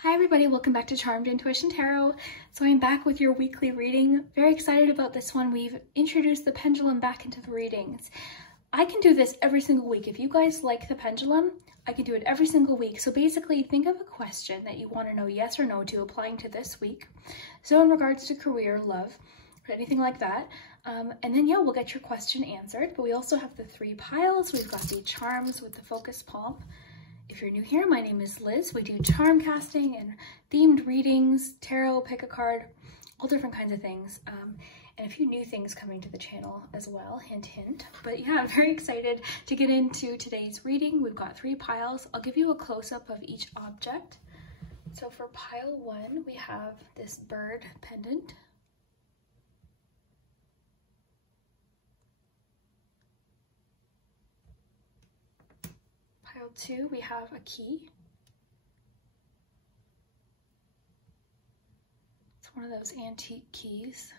Hi everybody, welcome back to Charmed Intuition Tarot. So I'm back with your weekly reading. Very excited about this one. We've introduced the pendulum back into the readings. I can do this every single week. If you guys like the pendulum, I can do it every single week. So basically think of a question that you want to know yes or no to applying to this week. So in regards to career, love, or anything like that. And then yeah, we'll get your question answered. But we also have the 3 piles. We've got the charms with the focus palm. If you're new here, my name is Liz. We do charm casting and themed readings, tarot, pick a card, all different kinds of things. And a few new things coming to the channel as well, hint, hint. But yeah, I'm very excited to get into today's reading. We've got 3 piles. I'll give you a close-up of each object. So for pile 1, we have this bird pendant. Pile 2, we have a key. It's one of those antique keys.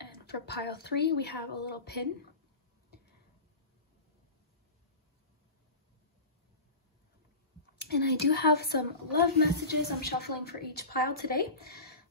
And for pile 3, we have a little pin. And I do have some love messages I'm shuffling for each pile today.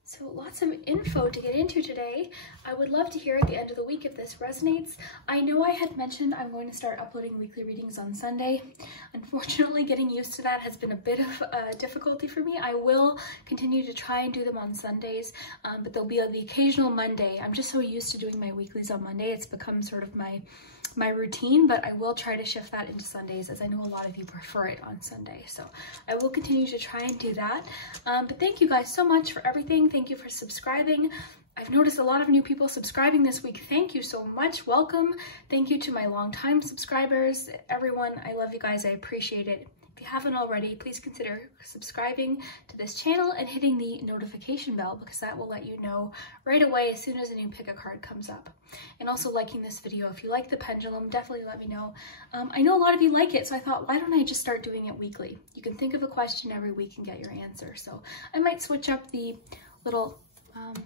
So lots of info to get into today. I would love to hear at the end of the week if this resonates. I know I had mentioned I'm going to start uploading weekly readings on Sunday. Unfortunately, getting used to that has been a bit of a difficulty for me. I will continue to try and do them on Sundays, but there'll be the occasional Monday. I'm just so used to doing my weeklies on Monday. It's become sort of my routine, but I will try to shift that into Sundays as I know a lot of you prefer it on Sunday. So I will continue to try and do that. But thank you guys so much for everything. Thank you for subscribing. I've noticed a lot of new people subscribing this week. Thank you so much. Welcome. Thank you to my longtime subscribers. Everyone, I love you guys. I appreciate it. If you haven't already, please consider subscribing to this channel and hitting the notification bell because that will let you know right away as soon as a new pick a card comes up. And also liking this video. If you like the pendulum, definitely let me know. I know a lot of you like it, so I thought, why don't I just start doing it weekly? You can think of a question every week and get your answer. So I might switch up the little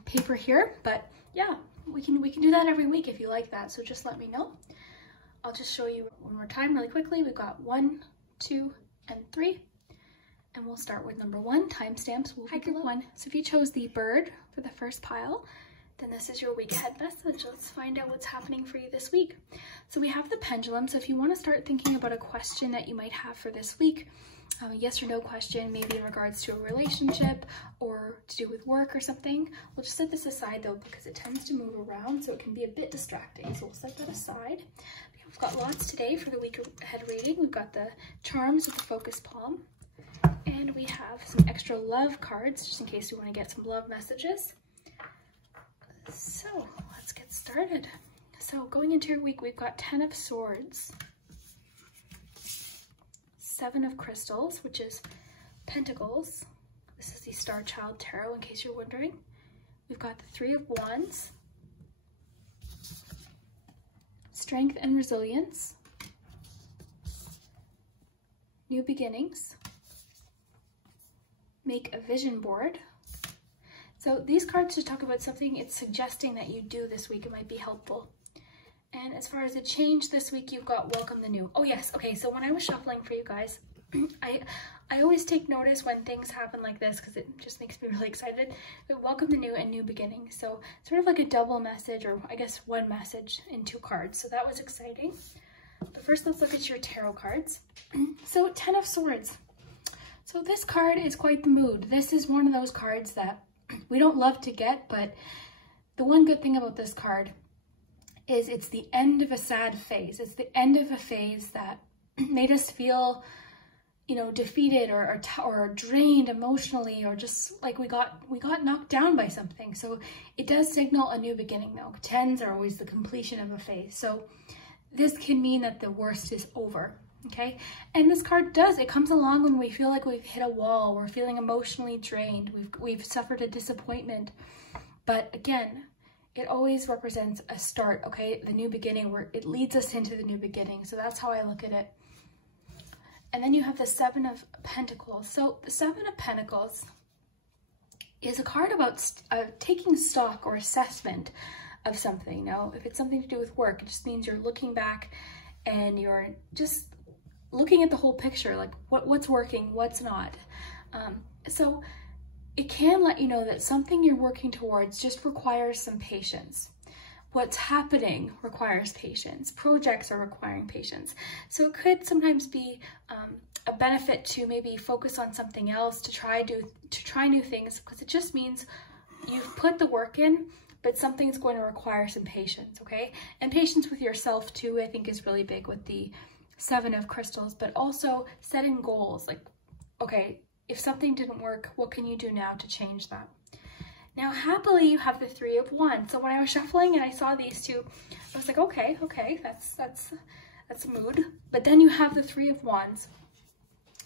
paper here, but yeah, we can do that every week if you like that. So just let me know. I'll just show you one more time really quickly. We've got 1, 2, and 3, and we'll start with number 1. Timestamps will be below. 1. So if you chose the bird for the first pile, then this is your week ahead message. Let's find out what's happening for you this week. So we have the pendulum. So if you want to start thinking about a question that you might have for this week, a yes or no question, maybe in regards to a relationship or to do with work or something, we'll just set this aside though because it tends to move around, so it can be a bit distracting. So we'll set that aside. We've got lots today for the week ahead reading. We've got the charms with the focus palm, and we have some extra love cards just in case you want to get some love messages. So let's get started. So going into your week, we've got 10 of Swords, 7 of Crystals, which is Pentacles. This is the Starchild Tarot in case you're wondering. We've got the 3 of Wands, Strength and Resilience, New Beginnings, Make a Vision Board. So these cards just talk about something it's suggesting that you do this week. It might be helpful. And as far as a change this week, you've got Welcome the New. Oh yes, okay, so when I was shuffling for you guys, I always take notice when things happen like this because it just makes me really excited. But Welcome the New and New Beginning. So sort of like a double message, or I guess one message in 2 cards. So that was exciting. But first let's look at your tarot cards. So 10 of Swords. So this card is quite the mood. This is one of those cards that we don't love to get, but the one good thing about this card is it's the end of a sad phase. It's the end of a phase that made us feel, you know, defeated or drained emotionally, or just like we got knocked down by something. So it does signal a new beginning though. 10s are always the completion of a phase. So this can mean that the worst is over, okay? And this card it comes along when we feel like we've hit a wall, we're feeling emotionally drained, we've suffered a disappointment. But again, it always represents a start, okay? The new beginning, where it leads us into the new beginning. So that's how I look at it. And then you have the 7 of Pentacles. So the 7 of Pentacles is a card about taking stock or assessment of something. Now, if it's something to do with work, it just means you're looking back and you're just looking at the whole picture, like what's working, what's not. So it can let you know that something you're working towards just requires some patience. What's happening requires patience. Projects are requiring patience. So it could sometimes be a benefit to maybe focus on something else, to try new things, because it just means you've put the work in, but something's going to require some patience, okay? And patience with yourself too, I think, is really big with the 7 of crystals, but also setting goals. Like, okay, if something didn't work, what can you do now to change that? Now, happily, you have the 3 of Wands. So when I was shuffling and I saw these two, I was like, okay, that's a mood. But then you have the 3 of Wands.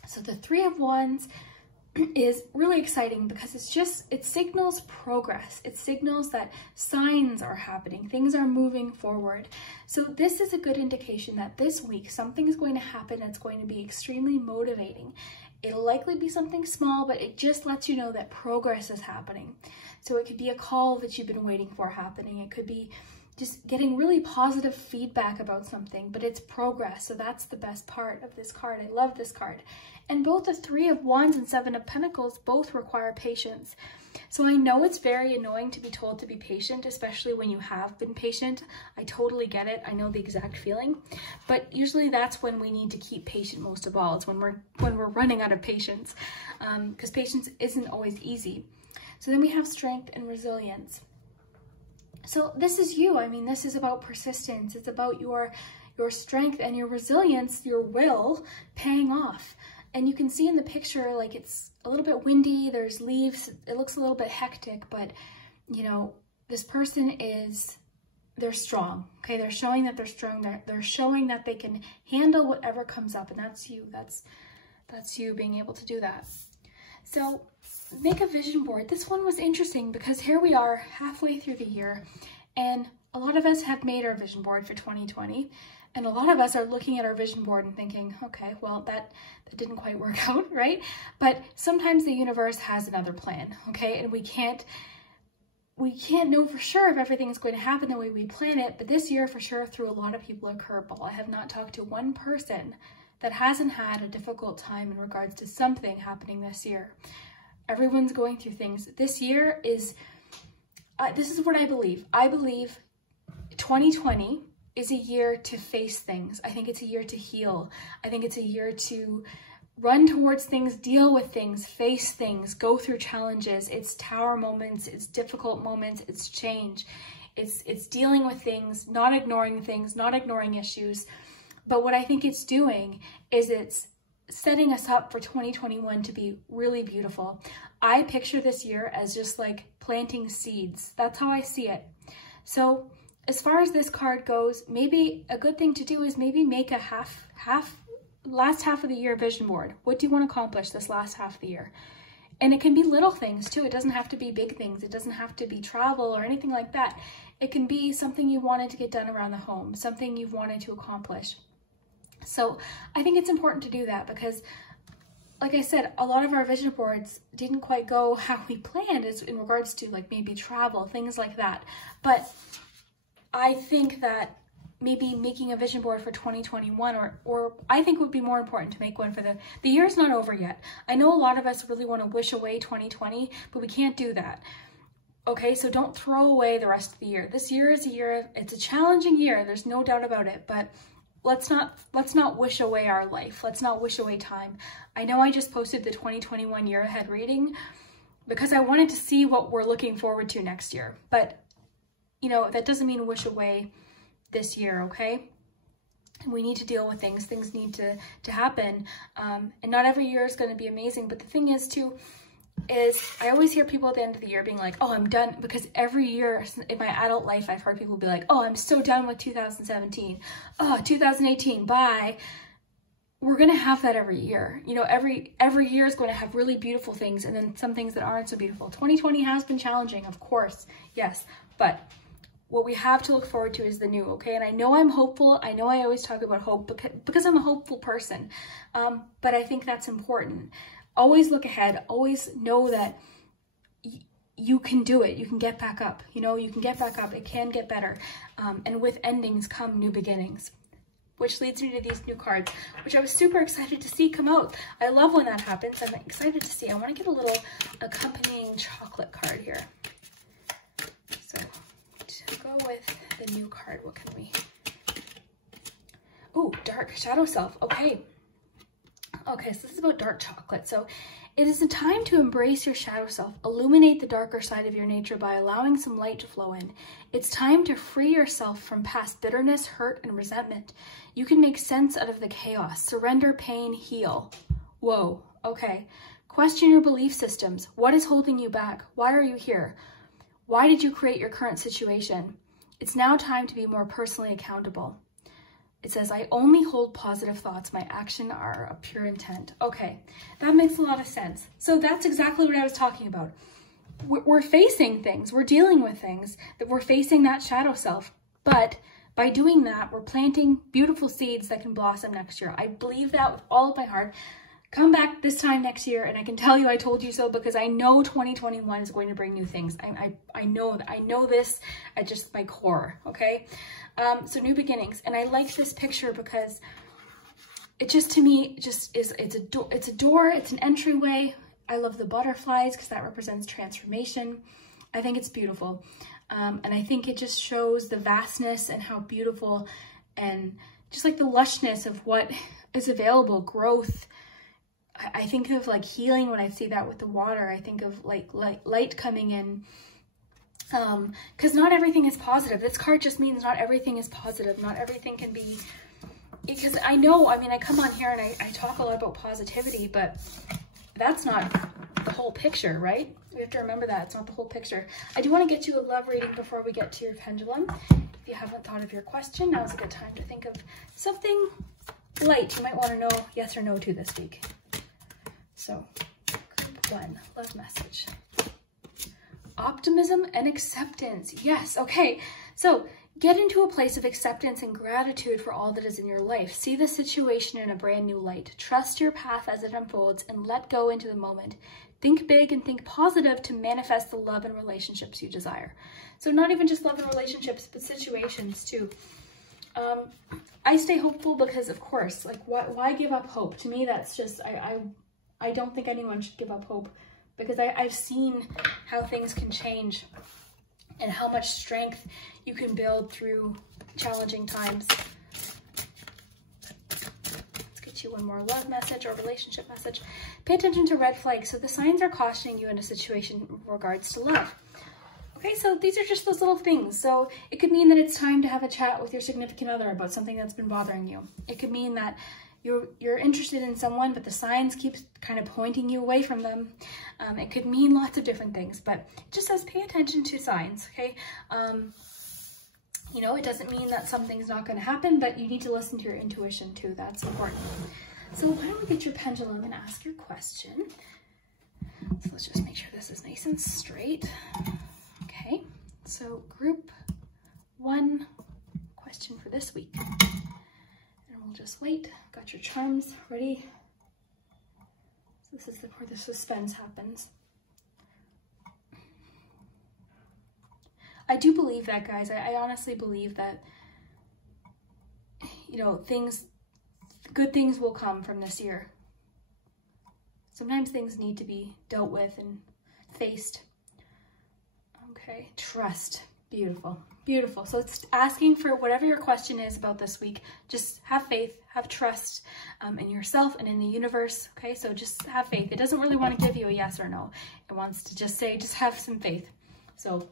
So the 3 of Wands is really exciting because it signals progress. It signals that signs are happening, things are moving forward. So this is a good indication that this week something is going to happen that's going to be extremely motivating. It'll likely be something small, but it just lets you know that progress is happening. So it could be a call that you've been waiting for happening. It could be just getting really positive feedback about something, but it's progress. So that's the best part of this card. I love this card. And both the 3 of Wands and 7 of Pentacles both require patience. So I know it's very annoying to be told to be patient, especially when you have been patient. I totally get it. I know the exact feeling. But usually that's when we need to keep patient most of all. It's when we're running out of patience, because patience isn't always easy. So then we have strength and resilience. So this is you. I mean, this is about persistence. It's about your strength and your resilience, your will paying off. And you can see in the picture, like, it's a little bit windy, there's leaves, it looks a little bit hectic, but you know, this person they're strong, okay? They're showing that they're strong, they're showing that they can handle whatever comes up, and that's you, that's you being able to do that. So make a vision board. This one was interesting because here we are halfway through the year, and a lot of us have made our vision board for 2020. And a lot of us are looking at our vision board and thinking, okay, well, that didn't quite work out, right? But sometimes the universe has another plan, okay? And we can't know for sure if everything is going to happen the way we plan it, but this year for sure threw a lot of people a curveball. I have not talked to one person that hasn't had a difficult time in regards to something happening this year. Everyone's going through things. This year is, this is what I believe. I believe 2020 is a year to face things. I think it's a year to heal. I think it's a year to run towards things, deal with things, face things, go through challenges. It's tower moments, it's difficult moments, it's change. It's dealing with things, not ignoring issues. But what I think it's doing is it's setting us up for 2021 to be really beautiful. I picture this year as just like planting seeds. That's how I see it. So as far as this card goes, maybe a good thing to do is maybe make a last half of the year vision board. What do you want to accomplish this last half of the year? And it can be little things too. It doesn't have to be big things. It doesn't have to be travel or anything like that. It can be something you wanted to get done around the home, something you've wanted to accomplish. So I think it's important to do that because, like I said, a lot of our vision boards didn't quite go how we planned in regards to like maybe travel, things like that. But I think that maybe making a vision board for 2021 or I think would be more important to make one for the year's not over yet. I know a lot of us really want to wish away 2020, but we can't do that. Okay, so don't throw away the rest of the year. This year is it's a challenging year. There's no doubt about it, but let's not wish away our life. Let's not wish away time. I know I just posted the 2021 year ahead reading because I wanted to see what we're looking forward to next year, but you know, that doesn't mean wish away this year, okay? We need to deal with things. Things need to happen. And not every year is going to be amazing. But the thing is, too, is I always hear people at the end of the year being like, oh, I'm done. Because every year in my adult life, I've heard people be like, oh, I'm so done with 2017. Oh, 2018, bye. We're going to have that every year. You know, every year is going to have really beautiful things and then some things that aren't so beautiful. 2020 has been challenging, of course. Yes, but what we have to look forward to is the new, okay? And I know I'm hopeful. I know I always talk about hope because I'm a hopeful person. But I think that's important. Always look ahead. Always know that you can do it. You can get back up. You know, you can get back up. It can get better. And with endings come new beginnings. which leads me to these new cards, which I was super excited to see come out. I love when that happens. I'm excited to see. I want to get a little accompanying chocolate card here. So to go with the new card, what can we... Oh, dark shadow self. Okay. Okay, so this is about dark chocolate. So it is a time to embrace your shadow self, illuminate the darker side of your nature by allowing some light to flow in. It's time to free yourself from past bitterness, hurt, and resentment. You can make sense out of the chaos, surrender pain, heal. Whoa, okay. Question your belief systems. What is holding you back? Why are you here? Why did you create your current situation? It's now time to be more personally accountable. It says, I only hold positive thoughts. My actions are a pure intent. Okay, that makes a lot of sense. So that's exactly what I was talking about. We're facing things. We're dealing with things. That we're facing that shadow self. But by doing that, we're planting beautiful seeds that can blossom next year. I believe that with all of my heart. Come back this time next year and I can tell you I told you so, because I know 2021 is going to bring new things. I know that. I know this at just my core, okay? So new beginnings. And I like this picture because it just, to me, just is, it's a door, it's an entryway. I love the butterflies because that represents transformation. I think it's beautiful. And I think it just shows the vastness and how beautiful and just like the lushness of what is available, growth. I think of like healing when I see that with the water. I think of like light coming in. Because not everything is positive. This card just means not everything is positive. Not everything can be, because I know, I mean, I come on here and I talk a lot about positivity, but that's not the whole picture, right? We have to remember that it's not the whole picture. I do want to get you a love reading before we get to your pendulum. If you haven't thought of your question, now's a good time to think of something light you might want to know yes or no to this week. So, group 1, love message. Optimism and acceptance. Yes, okay. So get into a place of acceptance and gratitude for all that is in your life. See the situation in a brand new light. Trust your path as it unfolds and let go into the moment. Think big and think positive to manifest the love and relationships you desire. So not even just love and relationships, but situations too. I stay hopeful because, of course, like why give up hope? To me, that's just, I don't think anyone should give up hope. Because I've seen how things can change and how much strength you can build through challenging times. Let's get you one more love message or relationship message. Pay attention to red flags. So the signs are cautioning you in a situation in regards to love. Okay, so these are just those little things. So it could mean that it's time to have a chat with your significant other about something that's been bothering you. It could mean that you're interested in someone, but the signs keep kind of pointing you away from them. It could mean lots of different things, but it just says pay attention to signs, okay? You know, it doesn't mean that something's not going to happen, but you need to listen to your intuition too. That's important. So why don't we get your pendulum and ask your question? So let's just make sure this is nice and straight. Okay, so group 1 question for this week. We'll just wait. Got your charms ready. So this is where the suspense happens. I do believe that, guys. I honestly believe that, you know, good things will come from this year. Sometimes things need to be dealt with and faced. Okay, trust. Beautiful, beautiful. So it's asking for whatever your question is about this week. Just have faith, have trust in yourself and in the universe. Okay, so just have faith. It doesn't really want to give you a yes or no. It wants to just say, just have some faith. So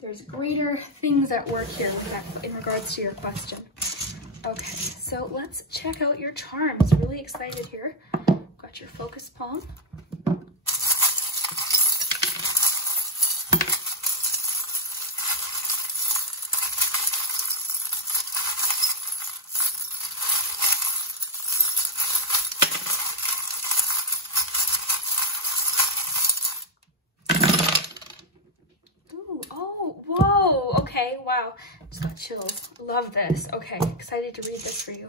there's greater things at work here in regards to your question. Okay, so let's check out your charms. Really excited here. Got your focus palm. Wow, just got chills. Love this. Okay, excited to read this for you.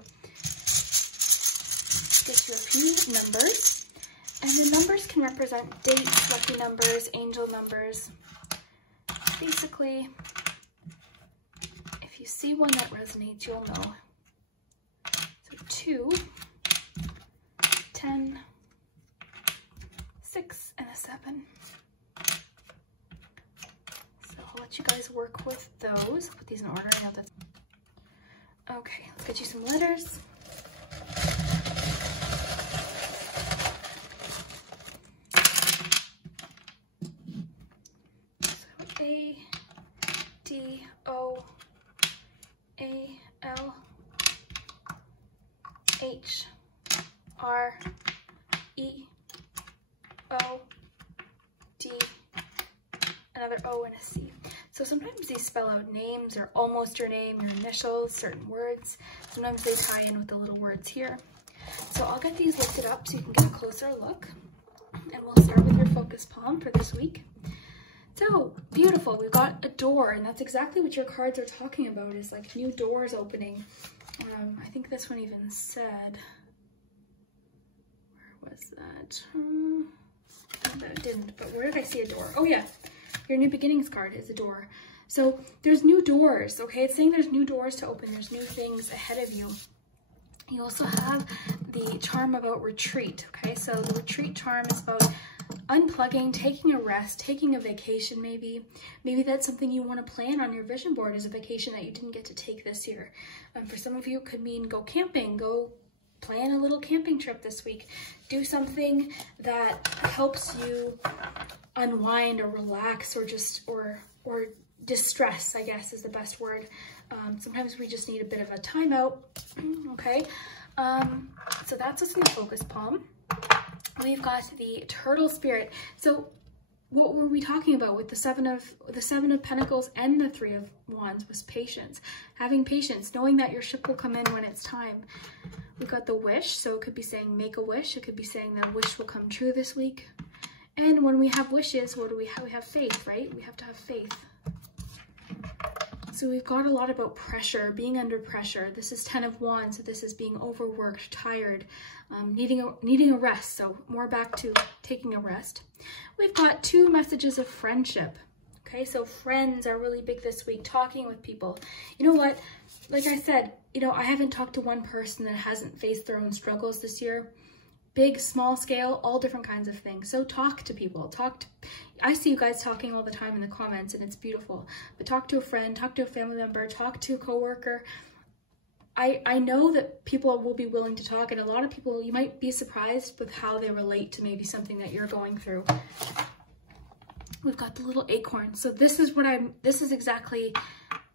Get you a few numbers. And the numbers can represent dates, lucky numbers, angel numbers. Basically, if you see one that resonates, you'll know 2, 10, 6, and a 7. So I'll let you guys work with those. I'll put these in order. I know that's okay. Let's get you some letters. So A, D, O, A, L, H, R, E, O, D, another O, and a C. So sometimes these spell out names or almost your name, your initials, certain words. Sometimes they tie in with the little words here. So I'll get these lifted up so you can get a closer look. And we'll start with your focus palm for this week. So beautiful, we've got a door, and that's exactly what your cards are talking about, is like new doors opening. I think this one even said, where was that? No, it didn't, but where did I see a door? Oh yeah, your new beginnings card is a door. So there's new doors, okay? It's saying there's new doors to open, there's new things ahead of you. You also have the charm about retreat, okay? So the retreat charm is about unplugging, taking a rest, taking a vacation maybe. Maybe that's something you want to plan on your vision board, is a vacation that you didn't get to take this year. For some of you, it could mean go camping, go plan a little camping trip this week. Do something that helps you unwind or relax, or just, or distress, I guess is the best word. Sometimes we just need a bit of a timeout, okay? So that's what's in the focus palm. We've got the turtle spirit. So what were we talking about with the seven of pentacles and the 3 of wands? Was patience. Having patience, knowing that your ship will come in when it's time. We've got the wish, so it could be saying make a wish. It could be saying that a wish will come true this week. And when we have wishes, what do we have? We have faith, right? We have to have faith. So we've got a lot about pressure, being under pressure. This is 10 of wands, so this is being overworked, tired, needing a rest. So more back to taking a rest. We've got 2 messages of friendship. Okay, so friends are really big this week, talking with people. You know what? Like I said, you know, I haven't talked to one person that hasn't faced their own struggles this year. Big, small scale, all different kinds of things. So talk to people. I see you guys talking all the time in the comments, and it's beautiful. But talk to a friend, talk to a family member, talk to a coworker. I know that people will be willing to talk, and a lot of people, you might be surprised with how they relate to maybe something that you're going through. We've got the little acorn. So this is exactly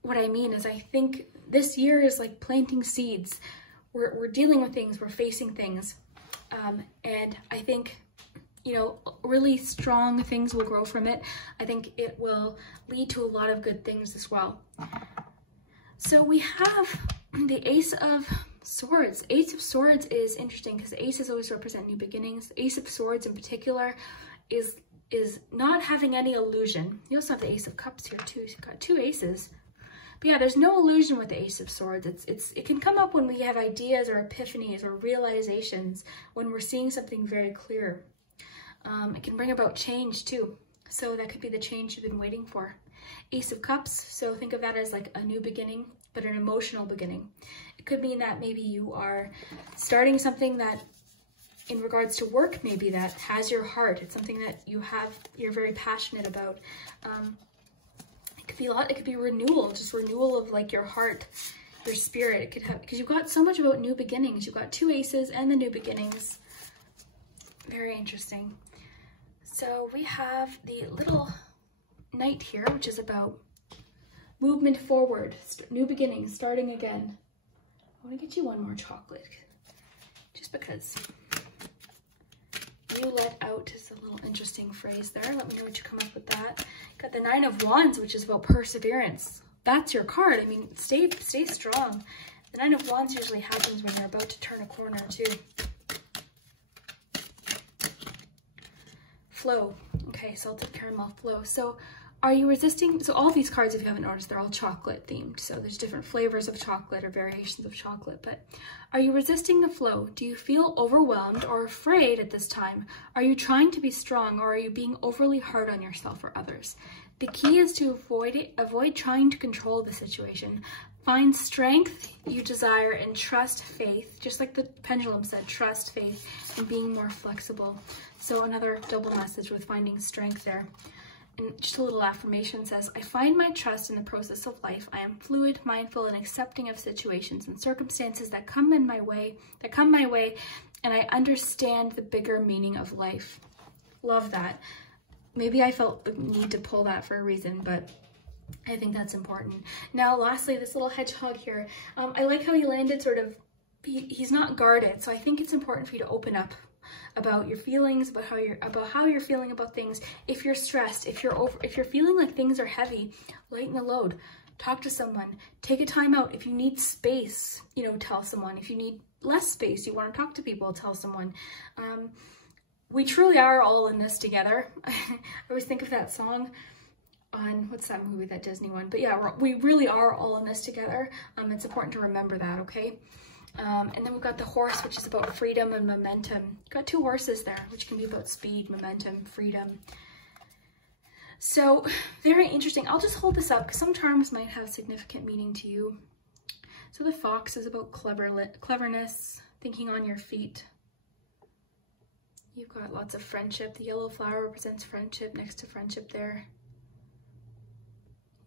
what I mean, is I think this year is like planting seeds. We're dealing with things, we're facing things. And I think, you know, really strong things will grow from it. I think it will lead to a lot of good things as well. So we have the Ace of Swords. Ace of Swords is interesting because aces always represent new beginnings. The Ace of Swords in particular is not having any illusion. You also have the Ace of Cups here too. So you've got 2 aces. But yeah, there's no illusion with the Ace of Swords. It can come up when we have ideas or epiphanies or realizations, when we're seeing something very clear. It can bring about change too. So that could be the change you've been waiting for. Ace of Cups, so think of that as like a new beginning, but an emotional beginning. It could mean that maybe you are starting something that, in regards to work, maybe that has your heart. It's something that you're very passionate about. It could be a lot. It could be renewal, just renewal of like your heart, your spirit. It could have, because you've got so much about new beginnings. You've got 2 aces and the new beginnings. Very interesting. So we have the little knight here, which is about movement forward, new beginnings, starting again. I want to get you one more chocolate, just because. You let out is a little interesting phrase there. Let me know what you come up with that. Got the 9 of Wands, which is about perseverance. That's your card. I mean, stay strong. The 9 of Wands usually happens when you're about to turn a corner too. Flow. Okay, salted caramel flow. So are you resisting? So all these cards, if you haven't noticed, they're all chocolate themed. So there's different flavors of chocolate or variations of chocolate. But are you resisting the flow? Do you feel overwhelmed or afraid at this time? Are you trying to be strong, or are you being overly hard on yourself or others? The key is to avoid trying to control the situation. Find strength you desire and trust faith, just like the pendulum said, trust faith and being more flexible. So another double message with finding strength there. And just a little affirmation says, I find my trust in the process of life. I am fluid, mindful, and accepting of situations and circumstances that come my way, and I understand the bigger meaning of life. Love that. Maybe I felt the need to pull that for a reason, but I think that's important. Now, lastly, this little hedgehog here. I like how he landed sort of, he's not guarded. So I think it's important for you to open up about your feelings, about how you're feeling about things. If you're stressed, if you're feeling like things are heavy, lighten the load. Talk to someone. Take a time out. If you need space, you know, tell someone. If you need less space, you want to talk to people, tell someone. We truly are all in this together. I always think of that song on, what's that movie, that Disney one? But yeah, we really are all in this together. It's important to remember that, okay? And then we've got the horse, which is about freedom and momentum. Got two horses there, which can be about speed, momentum, freedom. So very interesting. I'll just hold this up because some charms might have significant meaning to you. So the fox is about cleverness, thinking on your feet. You've got lots of friendship. The yellow flower represents friendship, next to friendship there.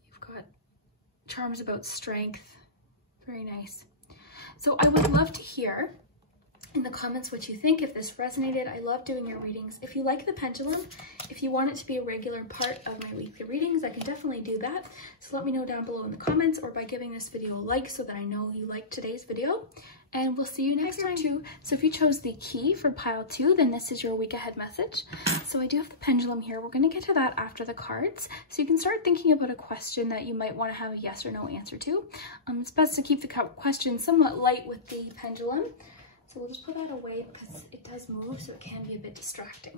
You've got charms about strength. Very nice. So I would love to hear in the comments what you think, if this resonated. I love doing your readings. If you like the pendulum, if you want it to be a regular part of my weekly readings, I can definitely do that. So let me know down below in the comments or by giving this video a like so that I know you liked today's video. And we'll see you next time. So if you chose the key for pile 2, then this is your week ahead message. So I do have the pendulum here. We're going to get to that after the cards. So you can start thinking about a question that you might want to have a yes or no answer to. It's best to keep the question somewhat light with the pendulum. So we'll just put that away because it does move, so it can be a bit distracting.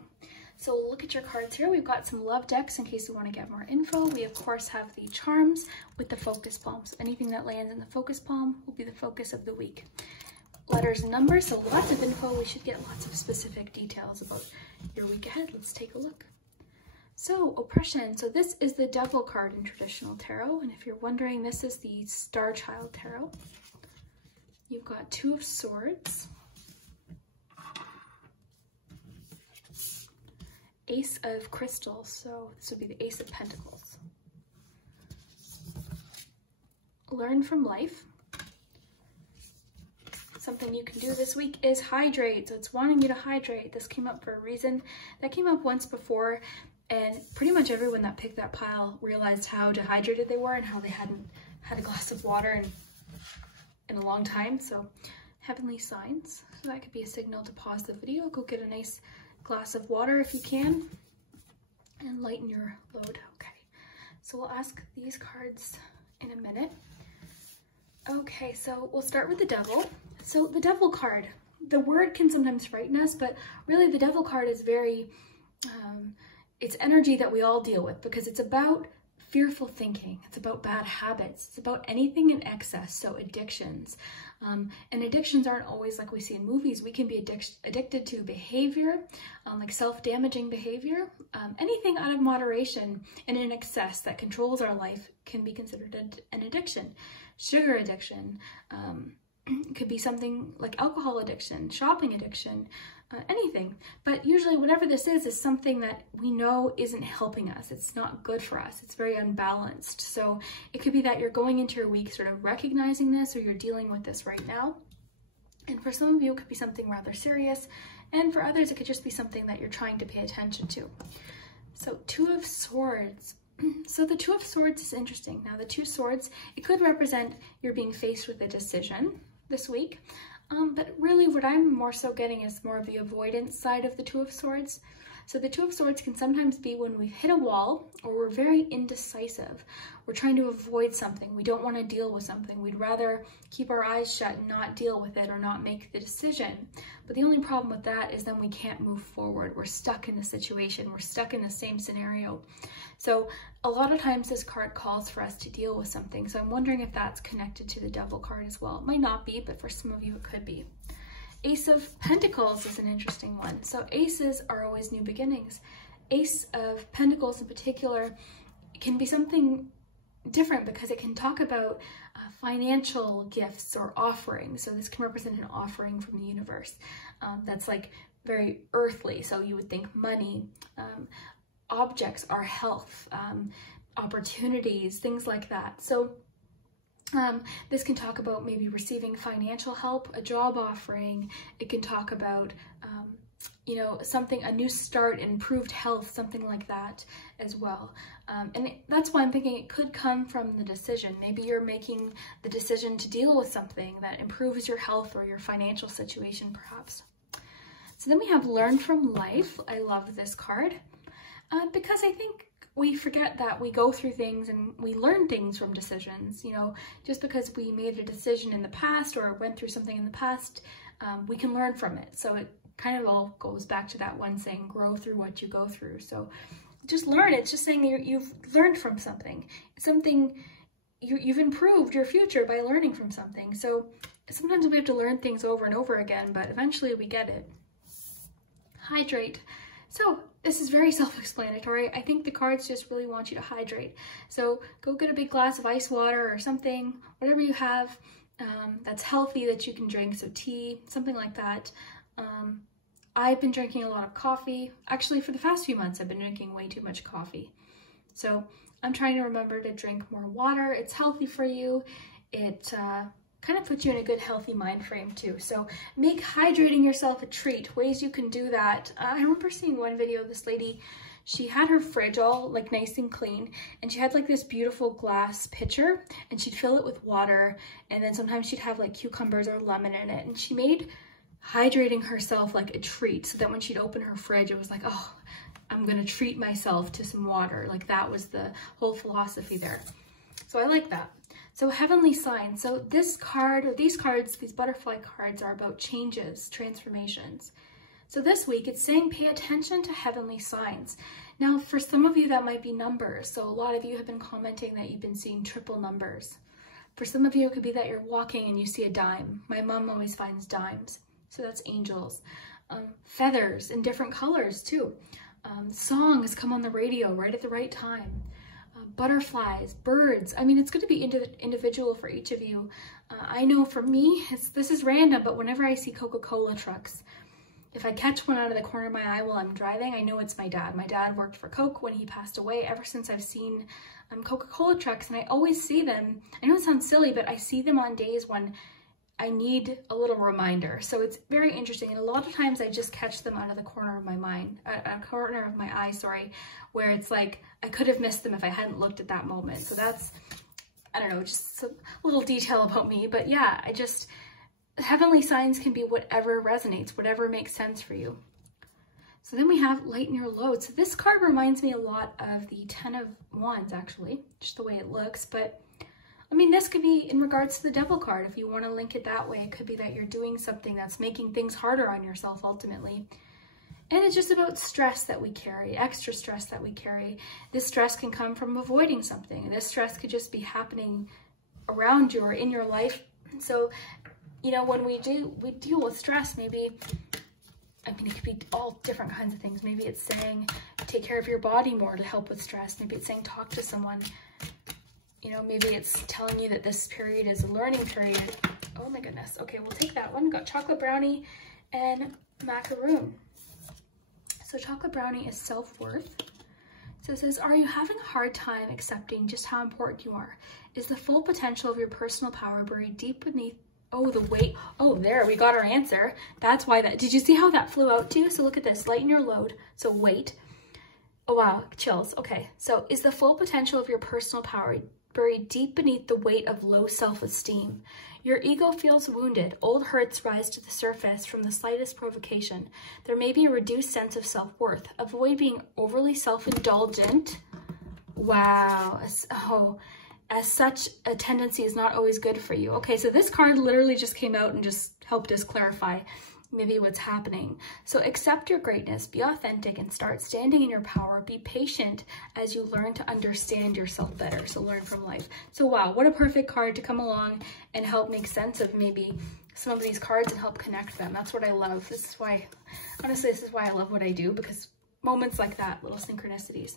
So we'll look at your cards here. We've got some love decks in case you want to get more info. We of course have the charms with the focus palm. So anything that lands in the focus palm will be the focus of the week. Letters and numbers, so lots of info. We should get lots of specific details about your week ahead. Let's take a look. So oppression. So this is the Devil card in traditional tarot. And if you're wondering, this is the Starchild Tarot. You've got 2 of Swords. Ace of Crystals, so this would be the Ace of Pentacles. Learn from life. Something you can do this week is hydrate. So it's wanting you to hydrate. This came up for a reason. That came up once before, and pretty much everyone that picked that pile realized how dehydrated they were and how they hadn't had a glass of water in a long time. So heavenly signs. So that could be a signal to pause the video, go get a nice glass of water if you can, and lighten your load. Okay, so we'll ask these cards in a minute. Okay, so we'll start with the Devil. So the Devil card, the word can sometimes frighten us, but really the Devil card is very, it's energy that we all deal with because it's about fearful thinking. It's about bad habits. It's about anything in excess, so addictions. And addictions aren't always like we see in movies. We can be addicted to behavior, like self-damaging behavior. Anything out of moderation and in excess that controls our life can be considered an addiction. Sugar addiction, could be something like alcohol addiction, shopping addiction, anything. But usually whatever this is something that we know isn't helping us. It's not good for us. It's very unbalanced. So it could be that you're going into your week sort of recognizing this, or you're dealing with this right now. And for some of you, it could be something rather serious. And for others, it could just be something that you're trying to pay attention to. So 2 of Swords. So the 2 of Swords is interesting. Now the 2 swords, it could represent you're being faced with a decision this week. But really what I'm more so getting is more of the avoidance side of the 2 of Swords. So the 2 of Swords can sometimes be when we've hit a wall or we're very indecisive. We're trying to avoid something. We don't want to deal with something. We'd rather keep our eyes shut and not deal with it or not make the decision. But the only problem with that is then we can't move forward. We're stuck in the situation. We're stuck in the same scenario. So a lot of times this card calls for us to deal with something. So I'm wondering if that's connected to the Devil card as well. It might not be, but for some of you it could be. Ace of Pentacles is an interesting one. So aces are always new beginnings. Ace of Pentacles in particular can be something different because it can talk about financial gifts or offerings. So this can represent an offering from the universe that's like very earthly. So you would think money, objects, our health, opportunities, things like that. So this can talk about maybe receiving financial help, a job offering. It can talk about, you know, something, a new start, improved health, something like that as well. And that's why I'm thinking it could come from the decision. Maybe you're making the decision to deal with something that improves your health or your financial situation, perhaps. So then we have Learn from Life. I love this card because I think we forget that we go through things and we learn things from decisions. You know, just because we made a decision in the past or went through something in the past, we can learn from it. So it kind of all goes back to that one saying, grow through what you go through. So just learn. It's just saying you've learned from something. You've improved your future by learning from something. So sometimes we have to learn things over and over again, but eventually we get it. Hydrate. So this is very self-explanatory. I think the cards just really want you to hydrate. So go get a big glass of ice water or something, whatever you have that's healthy that you can drink. So tea, something like that. I've been drinking a lot of coffee. Actually, for the past few months, I've been drinking way too much coffee. So I'm trying to remember to drink more water. It's healthy for you. It kind of puts you in a good, healthy mind frame too. So make hydrating yourself a treat. Ways you can do that. I remember seeing one video of this lady. She had her fridge all like nice and clean, and she had like this beautiful glass pitcher, and she'd fill it with water, and then sometimes she'd have like cucumbers or lemon in it, and she made hydrating herself like a treat, so that when she'd open her fridge, it was like, oh, I'm gonna treat myself to some water. Like that was the whole philosophy there. So I like that. So heavenly signs. So this card, or these cards, these butterfly cards, are about changes, transformations. So this week it's saying pay attention to heavenly signs. Now for some of you that might be numbers. So a lot of you have been commenting that you've been seeing triple numbers. For some of you it could be that you're walking and you see a dime. My mom always finds dimes. So that's angels. Feathers in different colors too. Songs come on the radio right at the right time. Butterflies, birds. I mean, it's going to be individual for each of you. I know for me, this is random, but whenever I see Coca-Cola trucks, if I catch one out of the corner of my eye while I'm driving, I know it's my dad. My dad worked for Coke when he passed away. Ever since I've seen Coca-Cola trucks, and I always see them. I know it sounds silly, but I see them on days when I need a little reminder. So it's very interesting. And a lot of times I just catch them out of the corner of my eye, sorry, where it's like, I could have missed them if I hadn't looked at that moment. So that's, I don't know, just a little detail about me. But yeah, heavenly signs can be whatever resonates, whatever makes sense for you. So then we have lighten your load. So this card reminds me a lot of the 10 of Wands, actually, just the way it looks. But I mean, this could be in regards to the Devil card. If you want to link it that way, it could be that you're doing something that's making things harder on yourself ultimately. And it's just about stress that we carry, extra stress that we carry. This stress can come from avoiding something. And this stress could just be happening around you or in your life. So, you know, when we deal with stress, maybe, I mean, it could be all different kinds of things. Maybe it's saying, take care of your body more to help with stress. Maybe it's saying, talk to someone. You know, maybe it's telling you that this period is a learning period. Oh my goodness. Okay, we'll take that one. Got chocolate brownie and macaroon. So chocolate brownie is self-worth. So it says, are you having a hard time accepting just how important you are? Is the full potential of your personal power buried deep beneath, the weight? Oh, there, we got our answer. That's why did you see how that flew out to you? So look at this, lighten your load. So weight. Oh wow, chills. Okay, so is the full potential of your personal power buried deep beneath the weight of low self-esteem? Your ego feels wounded. Old hurts rise to the surface from the slightest provocation. There may be a reduced sense of self-worth. Avoid being overly self-indulgent. Wow. As such, a tendency is not always good for you. Okay, so this card literally just came out and just helped us clarify maybe what's happening. So accept your greatness, be authentic, and start standing in your power. Be patient as you learn to understand yourself better. So learn from life. So wow, what a perfect card to come along and help make sense of maybe some of these cards and help connect them. That's what I love. This is why, honestly, this is why I love what I do, because moments like that, little synchronicities.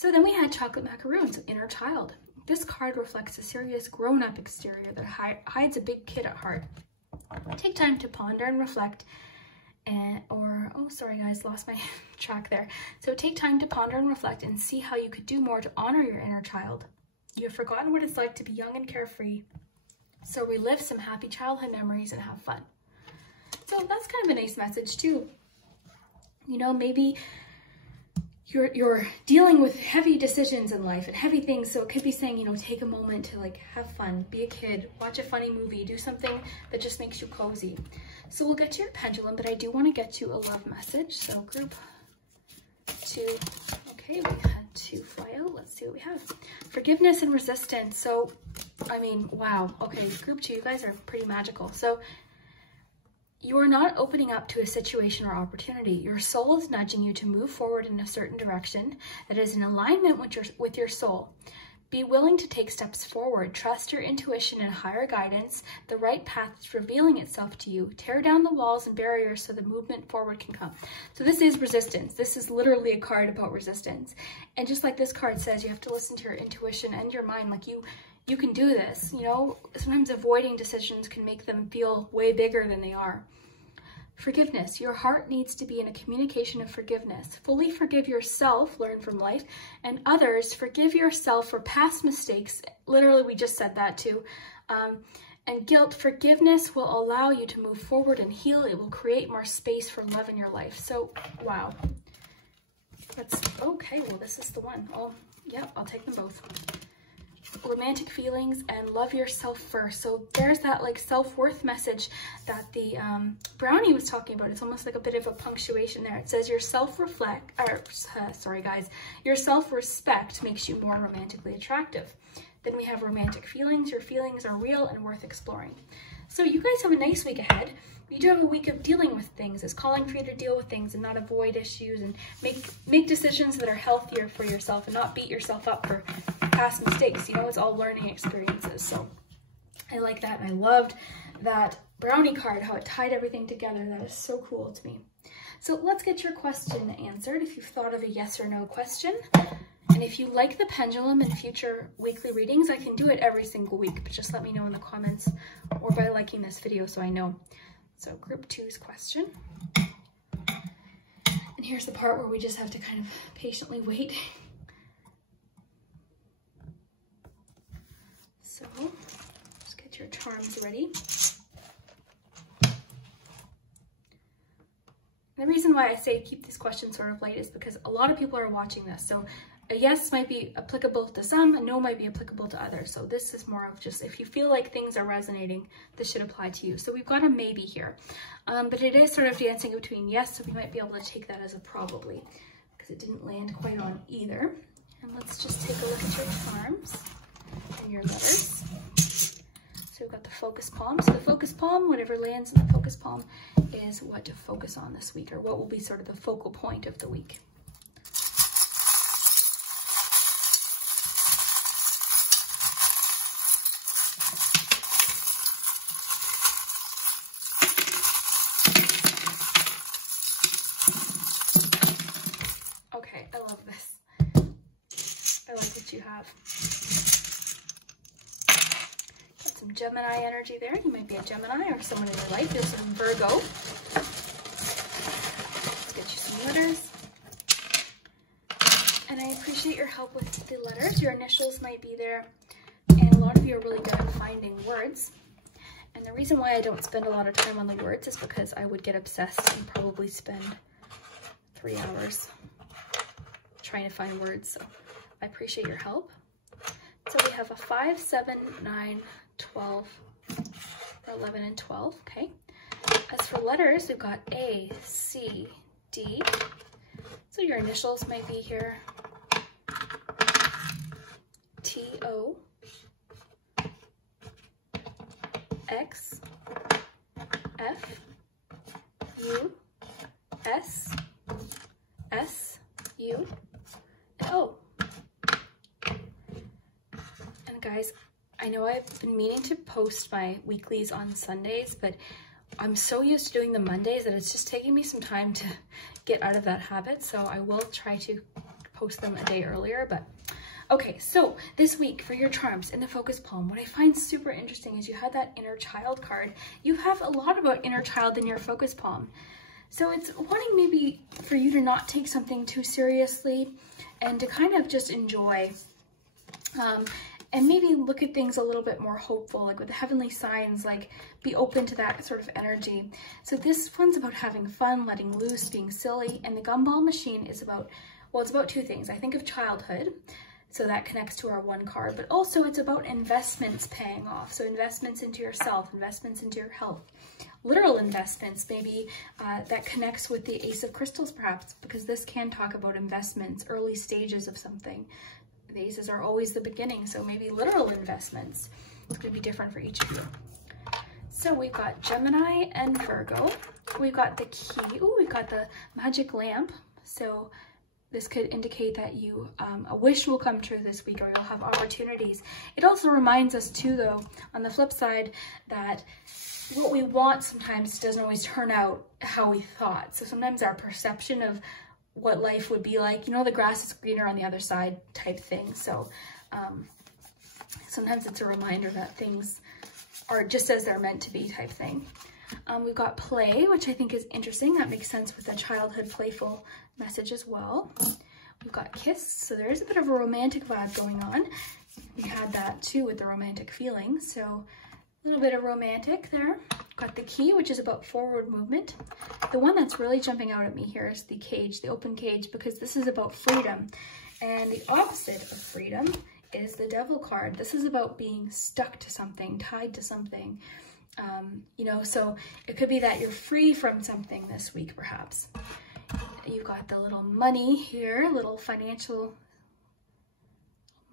So then we had chocolate macaroons, inner child. This card reflects a serious grown-up exterior that hides a big kid at heart. Take time to ponder and reflect oh, sorry guys, lost my track there. So take time to ponder and reflect and see how you could do more to honor your inner child. You have forgotten what it's like to be young and carefree. So relive some happy childhood memories and have fun. So that's kind of a nice message too. You know, maybe you're dealing with heavy decisions in life and heavy things. So it could be saying, you know, take a moment to like have fun, be a kid, watch a funny movie, do something that just makes you cozy. So we'll get to your pendulum, but I do want to get you a love message. So group 2. Okay, we had 2 fly out. Let's see what we have. Forgiveness and resistance. So, I mean, wow. Okay, group 2, you guys are pretty magical. So you are not opening up to a situation or opportunity. Your soul is nudging you to move forward in a certain direction that is in alignment with your soul. Be willing to take steps forward. Trust your intuition and higher guidance. The right path is revealing itself to you. Tear down the walls and barriers so the movement forward can come. So this is resistance. This is literally a card about resistance. And just like this card says, you have to listen to your intuition and your mind. Like you can do this, you know. Sometimes avoiding decisions can make them feel way bigger than they are. Forgiveness. Your heart needs to be in a communication of forgiveness. Fully forgive yourself, learn from life, and others. Forgive yourself for past mistakes. Literally, we just said that too. And guilt. Forgiveness will allow you to move forward and heal. It will create more space for love in your life. So, wow. Okay, well, this is the one. Oh, yeah, I'll take them both. Romantic feelings and love yourself first. So there's that like self-worth message that the brownie was talking about. It's almost like a bit of a punctuation there. It says your your self-respect makes you more romantically attractive. Then we have romantic feelings. Your feelings are real and worth exploring. So you guys have a nice week ahead. You do have a week of dealing with things. It's calling for you to deal with things and not avoid issues, and make decisions that are healthier for yourself and not beat yourself up for past mistakes. You know, it's all learning experiences. So I like that. And I loved that brownie card, how it tied everything together. That is so cool to me. So let's get your question answered. If you've thought of a yes or no question, and if you like the pendulum in future weekly readings, I can do it every single week, but just let me know in the comments or by liking this video so I know. So group 2's question. And here's the part where we just have to kind of patiently wait. So just get your charms ready. And the reason why I say keep these questions sort of light is because a lot of people are watching this. So a yes might be applicable to some, a no might be applicable to others. So this is more of just, if you feel like things are resonating, this should apply to you. So we've got a maybe here, but it is sort of dancing between yes, so we might be able to take that as a probably, because it didn't land quite on either. And let's just take a look at your charms and your letters. So we've got the focus palm. So the focus palm, whatever lands in the focus palm, is what to focus on this week, or what will be sort of the focal point of the week. You have got some Gemini energy there. You might be a Gemini or someone in your life. There's some Virgo. Let's get you some letters. And I appreciate your help with the letters. Your initials might be there. And a lot of you are really good at finding words. And the reason why I don't spend a lot of time on the words is because I would get obsessed and probably spend 3 hours trying to find words. So I appreciate your help. So we have a 5, 7, 9, 12, 11, and 12, okay? As for letters, we've got A, C, D. So your initials might be here. T, O, X, F, U, S, S, U, and O. Guys, I know I've been meaning to post my weeklies on Sundays, but I'm so used to doing the Mondays that it's just taking me some time to get out of that habit. So I will try to post them a day earlier, but okay, so this week for your charms in the focus palm, what I find super interesting is you had that inner child card. You have a lot about inner child in your focus palm. So it's wanting maybe for you to not take something too seriously and to kind of just enjoy and maybe look at things a little bit more hopeful, like with the heavenly signs, like be open to that sort of energy. So this one's about having fun, letting loose, being silly, and the gumball machine is about, well, it's about two things. I think of childhood, so that connects to our one card, but also it's about investments paying off. So investments into yourself, investments into your health, literal investments, maybe that connects with the Ace of Crystals perhaps, because this can talk about investments, early stages of something. The aces are always the beginning, so maybe literal investments. It's going to be different for each of you. So we've got Gemini and Virgo. We've got the key. Ooh, we've got the magic lamp. So this could indicate that you, a wish will come true this week, or you'll have opportunities. It also reminds us too, though, on the flip side, that what we want sometimes doesn't always turn out how we thought. So sometimes our perception of what life would be like, you know, the grass is greener on the other side type thing. So sometimes it's a reminder that things are just as they're meant to be type thing. We've got play, which I think is interesting. That makes sense with the childhood playful message as well. We've got kiss, so there is a bit of a romantic vibe going on. We had that too with the romantic feeling, so a little bit of romantic there. Got the key, which is about forward movement. The one that's really jumping out at me here is the cage, the open cage, because this is about freedom. And the opposite of freedom is the devil card. This is about being stuck to something, tied to something. You know, so it could be that you're free from something this week, perhaps. You've got the little money here, little financial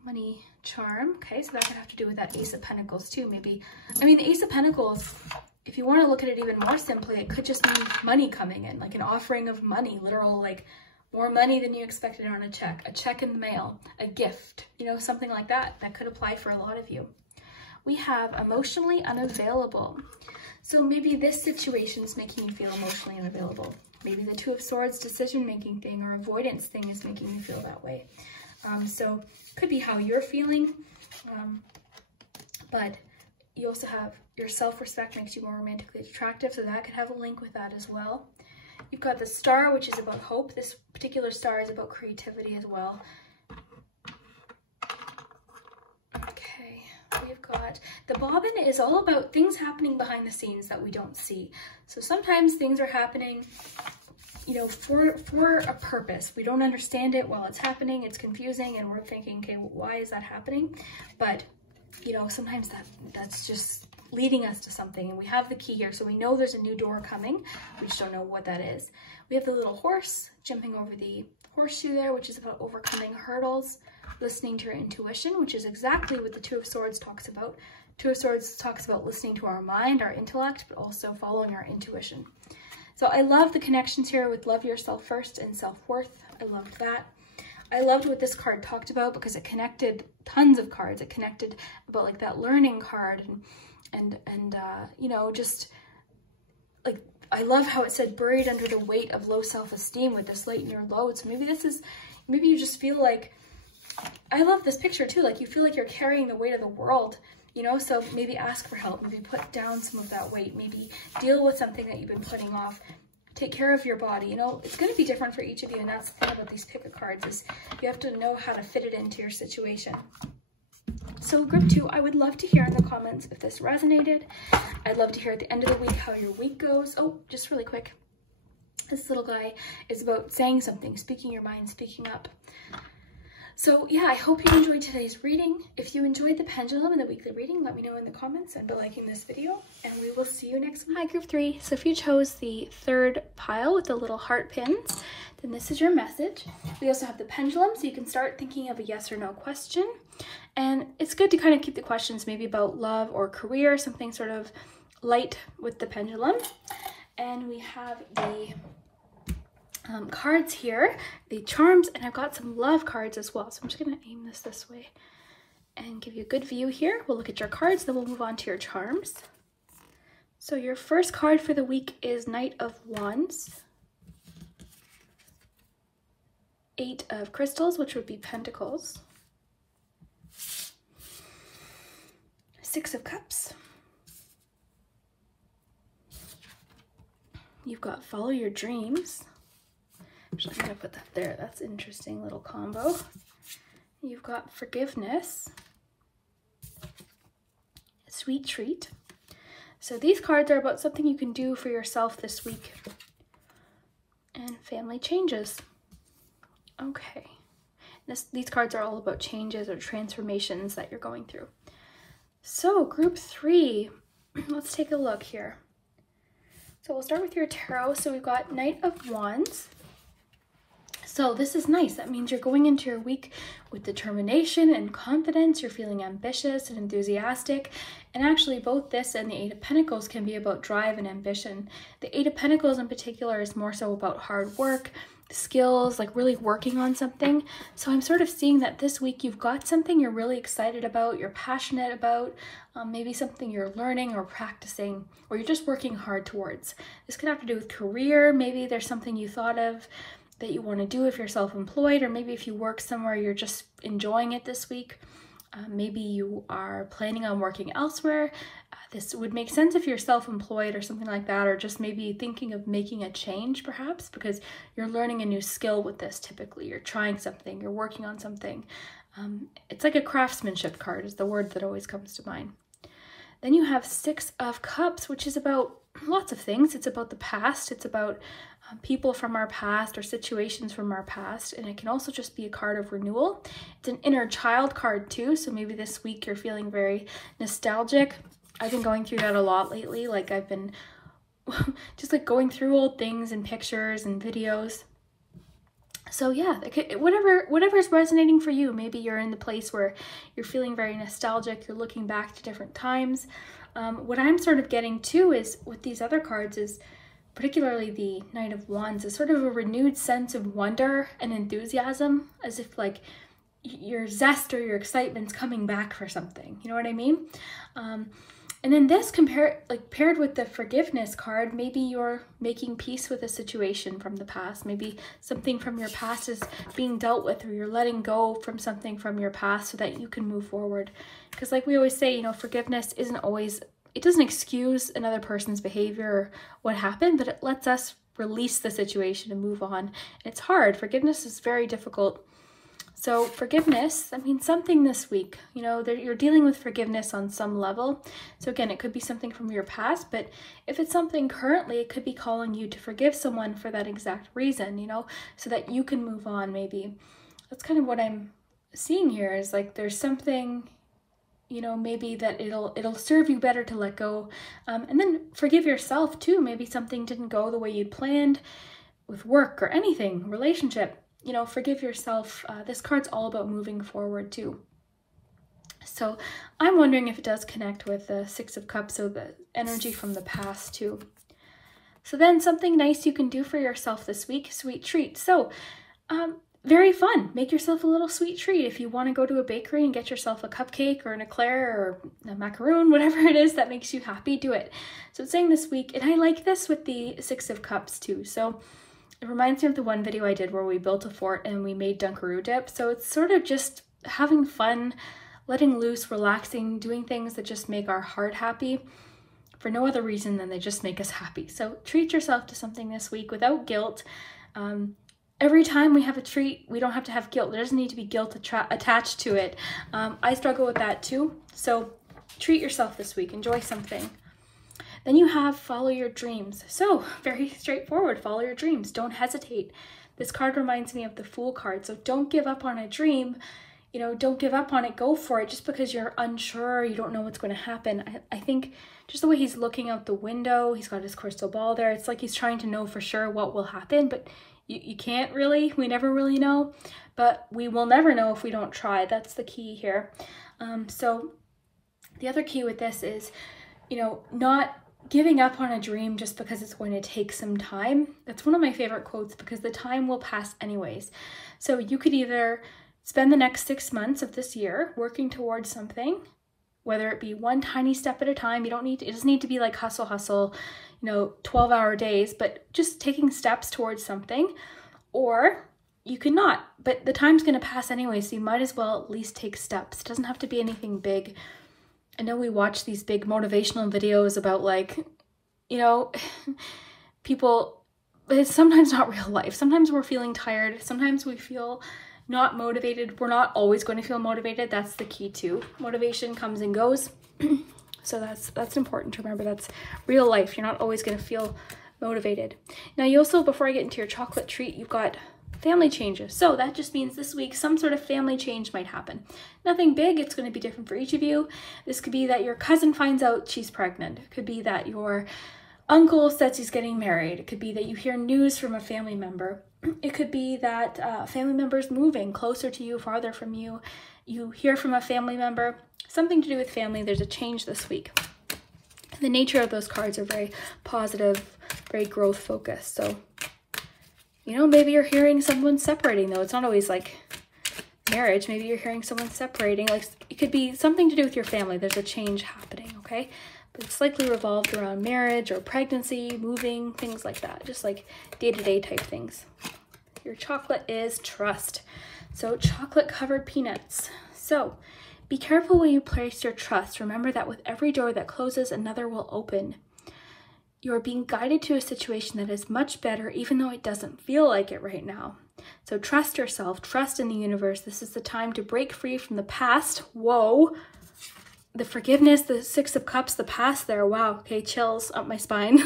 money charm. Okay, so that could have to do with that Ace of Pentacles too, maybe. I mean, the Ace of Pentacles, if you want to look at it even more simply, it could just mean money coming in, like an offering of money, literal, like more money than you expected on a check in the mail, a gift, you know, something like that. That could apply for a lot of you. We have emotionally unavailable. So maybe this situation is making you feel emotionally unavailable. Maybe the Two of Swords decision-making thing or avoidance thing is making you feel that way. So could be how you're feeling, but you also have your self-respect makes you more romantically attractive, so that could have a link with that as well. You've got the star, which is about hope. This particular star is about creativity as well. Okay, we've got the bobbin is all about things happening behind the scenes that we don't see. So sometimes things are happening, you know, for a purpose. We don't understand it while it's happening. It's confusing and we're thinking, okay, well, why is that happening? But, you know, sometimes that's just leading us to something. And we have the key here, so we know there's a new door coming. We just don't know what that is. We have the little horse jumping over the horseshoe there, which is about overcoming hurdles, listening to your intuition, which is exactly what the Two of Swords talks about. Two of Swords talks about listening to our mind, our intellect, but also following our intuition. So I love the connections here with love yourself first and self-worth. I loved that. I loved what this card talked about because it connected tons of cards. It connected about like that learning card and you know, just like, I love how it said buried under the weight of low self-esteem with this lighten your load. So maybe this is, maybe you just feel like, I love this picture too. Like you feel like you're carrying the weight of the world, you know, so maybe ask for help, maybe put down some of that weight, maybe deal with something that you've been putting off, take care of your body. You know, it's going to be different for each of you. And that's the thing about these pick-a cards is you have to know how to fit it into your situation. So group 2, I would love to hear in the comments if this resonated. I'd love to hear at the end of the week how your week goes. Oh, just really quick. This little guy is about saying something, speaking your mind, speaking up. So yeah, I hope you enjoyed today's reading. If you enjoyed the pendulum and the weekly reading, let me know in the comments and by liking this video, and we will see you next week. Hi group 3. So if you chose the third pile with the little heart pins, then this is your message. We also have the pendulum, so you can start thinking of a yes or no question. And it's good to kind of keep the questions maybe about love or career, something sort of light with the pendulum. And we have the cards here, the charms, and I've got some love cards as well. So I'm just going to aim this way and give you a good view here. We'll look at your cards, then we'll move on to your charms. So your first card for the week is Knight of Wands. 8 of crystals, which would be pentacles. 6 of cups. You've got follow your dreams. Actually, I'm gonna put that there. That's an interesting little combo. You've got forgiveness. Sweet treat. So these cards are about something you can do for yourself this week. And family changes. Okay. These cards are all about changes or transformations that you're going through. So group 3, let's take a look here. So we'll start with your tarot. So we've got Knight of Wands. So this is nice. That means you're going into your week with determination and confidence. You're feeling ambitious and enthusiastic. And actually both this and the 8 of Pentacles can be about drive and ambition. The 8 of Pentacles in particular is more so about hard work, skills, like really working on something. So I'm sort of seeing that this week you've got something you're really excited about, you're passionate about, maybe something you're learning or practicing, or you're just working hard towards. This could have to do with career. Maybe there's something you thought of that you want to do if you're self-employed, or maybe if you work somewhere you're just enjoying it this week. Maybe you are planning on working elsewhere. This would make sense if you're self-employed or something like that, or just maybe thinking of making a change perhaps, because you're learning a new skill with this typically. You're trying something, you're working on something. It's like a craftsmanship card is the word that always comes to mind. Then you have 6 of Cups, which is about lots of things. It's about the past. It's about people from our past or situations from our past, and it can also just be a card of renewal. It's an inner child card too, so maybe this week you're feeling very nostalgic. I've been going through that a lot lately. Like I've been just like going through old things and pictures and videos. So yeah, whatever's resonating for you. Maybe you're in the place where you're feeling very nostalgic, you're looking back to different times. What I'm sort of getting to is with these other cards is, particularly the Knight of Wands, is sort of a renewed sense of wonder and enthusiasm, as if like your zest or your excitement's coming back for something. You know what I mean? And then this paired with the forgiveness card, maybe you're making peace with a situation from the past. Maybe something from your past is being dealt with, or you're letting go from something from your past so that you can move forward. Because like we always say, you know, forgiveness isn't always, it doesn't excuse another person's behavior or what happened, but it lets us release the situation and move on. It's hard. Forgiveness is very difficult. So forgiveness, that means something this week, you know, you're dealing with forgiveness on some level. So again, it could be something from your past, but if it's something currently, it could be calling you to forgive someone for that exact reason, you know, so that you can move on maybe. That's kind of what I'm seeing here, is like there's something, you know, maybe that it'll serve you better to let go. And then forgive yourself too. Maybe something didn't go the way you'd planned with work or anything, relationship. You know, forgive yourself. This card's all about moving forward too. So I'm wondering if it does connect with the 6 of Cups, so the energy from the past too. So then something nice you can do for yourself this week, sweet treat. So very fun. Make yourself a little sweet treat. If you want to go to a bakery and get yourself a cupcake or an eclair or a macaroon, whatever it is that makes you happy, do it. So it's saying this week, and I like this with the 6 of Cups too. So it reminds me of the one video I did where we built a fort and we made Dunkaroo dip. So it's sort of just having fun, letting loose, relaxing, doing things that just make our heart happy for no other reason than they just make us happy. So treat yourself to something this week without guilt. Every time we have a treat, we don't have to have guilt. There doesn't need to be guilt attached to it. I struggle with that too. So treat yourself this week. Enjoy something. Then you have follow your dreams. So very straightforward, follow your dreams. Don't hesitate. This card reminds me of the Fool card. So don't give up on a dream. You know, don't give up on it. Go for it just because you're unsure, you don't know what's going to happen. I think just the way he's looking out the window, he's got his crystal ball there. It's like he's trying to know for sure what will happen, but you can't really. We never really know, but we will never know if we don't try. That's the key here. So the other key with this is, you know, not giving up on a dream just because it's going to take some time. That's one of my favorite quotes, because the time will pass anyways. So you could either spend the next 6 months of this year working towards something, whether it be one tiny step at a time. It doesn't need to be like hustle, you know, 12-hour days, but just taking steps towards something. Or you cannot, but the time's going to pass anyway, so you might as well at least take steps. It doesn't have to be anything big. I know we watch these big motivational videos about, like, you know, people, but it's sometimes not real life. Sometimes we're feeling tired. Sometimes we feel not motivated. We're not always going to feel motivated. That's the key too. Motivation comes and goes. So that's important to remember. That's real life. You're not always going to feel motivated. Now you also, before I get into your chocolate treat, you've got family changes. So that just means this week some sort of family change might happen. Nothing big. It's going to be different for each of you. This could be that your cousin finds out she's pregnant. It could be that your uncle says he's getting married. It could be that you hear news from a family member. It could be that a family member's moving closer to you, farther from you. You hear from a family member, something to do with family. There's a change this week. The nature of those cards are very positive, very growth focused. So, you know, maybe you're hearing someone separating, though. It's not always like marriage. Maybe you're hearing someone separating. Like, it could be something to do with your family. There's a change happening, okay? But it's likely revolved around marriage or pregnancy, moving, things like that. Just like day-to-day type things. Your chocolate is trust. So chocolate covered peanuts. So be careful when you place your trust. Remember that with every door that closes, another will open. You are being guided to a situation that is much better, even though it doesn't feel like it right now. So trust yourself, trust in the universe. This is the time to break free from the past. Whoa. The forgiveness, the Six of Cups, the past there. Wow. Okay, chills up my spine.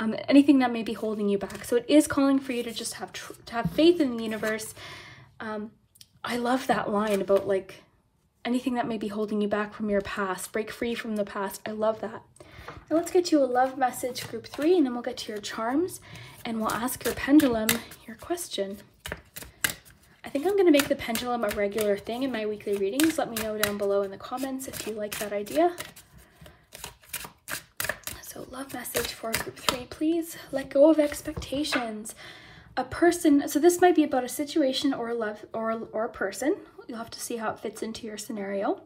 Anything that may be holding you back. So it is calling for you to just have faith in the universe. I love that line about, like, anything that may be holding you back from your past. Break free from the past. I love that. Now let's get you a love message, group 3, and then we'll get to your charms, and we'll ask your pendulum your question. I think I'm going to make the pendulum a regular thing in my weekly readings. Let me know down below in the comments if you like that idea. So love message for group 3, please. Let go of expectations. A person, so this might be about a situation or a love or a person. You'll have to see how it fits into your scenario.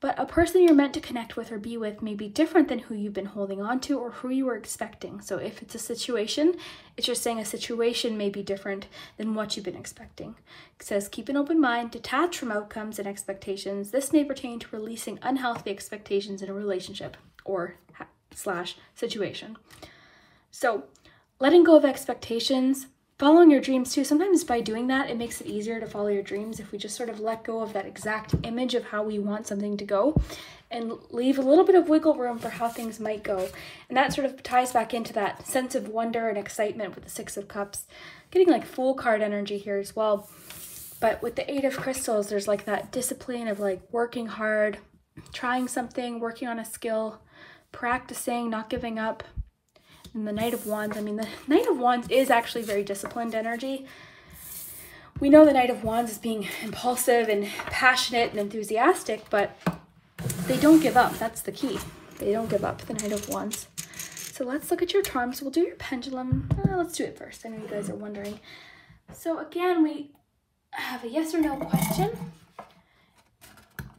But a person you're meant to connect with or be with may be different than who you've been holding on to or who you were expecting. So if it's a situation, it's just saying a situation may be different than what you've been expecting. It says, keep an open mind, detach from outcomes and expectations. This may pertain to releasing unhealthy expectations in a relationship or / situation. So letting go of expectations, following your dreams too. Sometimes by doing that, it makes it easier to follow your dreams if we just sort of let go of that exact image of how we want something to go and leave a little bit of wiggle room for how things might go. And that sort of ties back into that sense of wonder and excitement with the Six of Cups. Getting like Fool card energy here as well. But with the Eight of Crystals, there's like that discipline of like working hard, trying something, working on a skill, practicing, not giving up. And the Knight of Wands, I mean, the Knight of Wands is actually very disciplined energy. We know the Knight of Wands is being impulsive and passionate and enthusiastic, but they don't give up. That's the key. They don't give up, the Knight of Wands. So let's look at your charms. We'll do your pendulum. Let's do it first. I know you guys are wondering. So again, we have a yes or no question.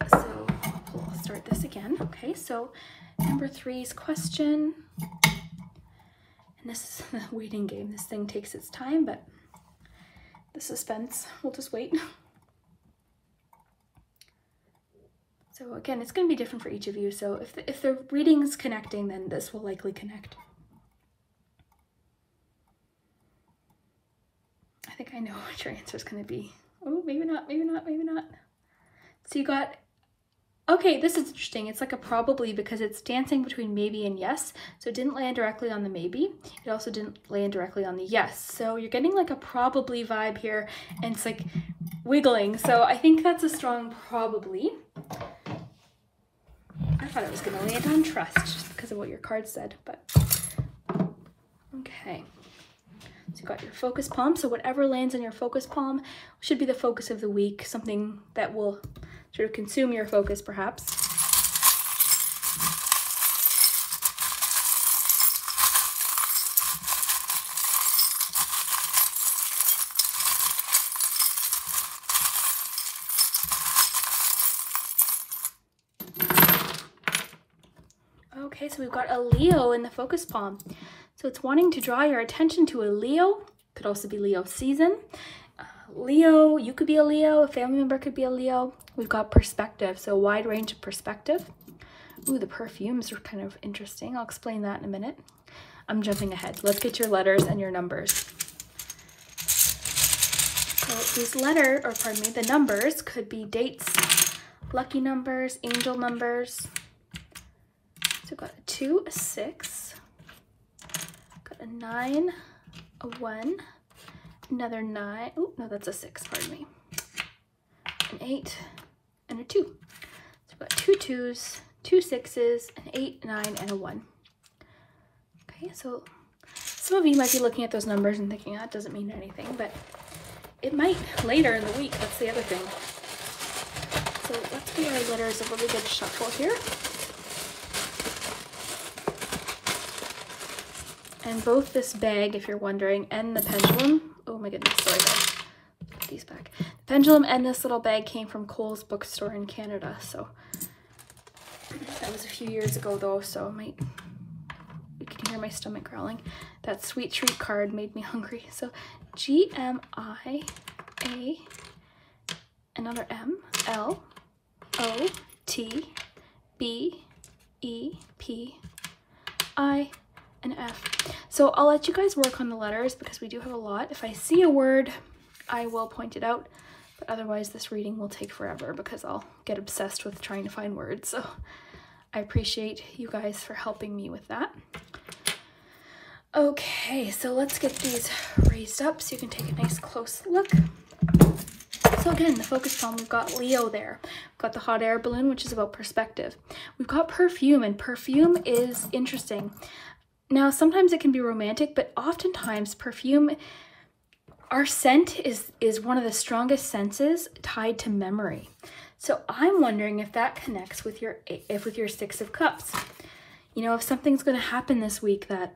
So we'll start this again. Okay, so number 3's question. And this is the waiting game. This thing takes its time, but the suspense, we'll just wait. So again, it's going to be different for each of you. So if the reading's connecting, then this will likely connect. I think I know what your answer is going to be. Oh, maybe not, maybe not, maybe not. So you got, okay, this is interesting. It's like a probably because it's dancing between maybe and yes. So it didn't land directly on the maybe. It also didn't land directly on the yes. So you're getting like a probably vibe here and it's like wiggling. So I think that's a strong probably. I thought it was going to land on trust just because of what your card said, but okay. So you got your focus palm. So whatever lands on your focus palm should be the focus of the week. Something that will sort of consume your focus, perhaps. Okay, so we've got a Leo in the focus palm. So it's wanting to draw your attention to a Leo. Could also be Leo season. Leo, you could be a Leo, a family member could be a Leo. We've got perspective, so a wide range of perspective. Ooh, the perfumes are kind of interesting. I'll explain that in a minute. I'm jumping ahead. Let's get your letters and your numbers. So these the numbers could be dates, lucky numbers, angel numbers. So we've got a 2, a 6, got a 9, a 1, another 9. Oh, no, that's a 6, pardon me. An 8 and a 2. So we've got 2 2s, 2 6s, an 8, 9, and a 1. Okay, so some of you might be looking at those numbers and thinking that doesn't mean anything, but it might later in the week. That's the other thing. So let's give our letters a really good shuffle here. And both this bag, if you're wondering, and the pendulum, oh my goodness, sorry guys, put these back. The pendulum and this little bag came from Kohl's bookstore in Canada, so that was a few years ago though, so you can hear my stomach growling. That sweet treat card made me hungry. So GMIA, another M, L, O, T, B, E, P, I, and F. So I'll let you guys work on the letters because we do have a lot. If I see a word, I will point it out, but otherwise this reading will take forever because I'll get obsessed with trying to find words. So I appreciate you guys for helping me with that. Okay, so let's get these raised up so you can take a nice close look. So again, the focus palm, we've got Leo there. We've got the hot air balloon, which is about perspective. We've got perfume, and perfume is interesting. Now, sometimes it can be romantic, but oftentimes perfume, our scent is one of the strongest senses tied to memory. So I'm wondering if that connects with your 6 of Cups. You know, if something's going to happen this week that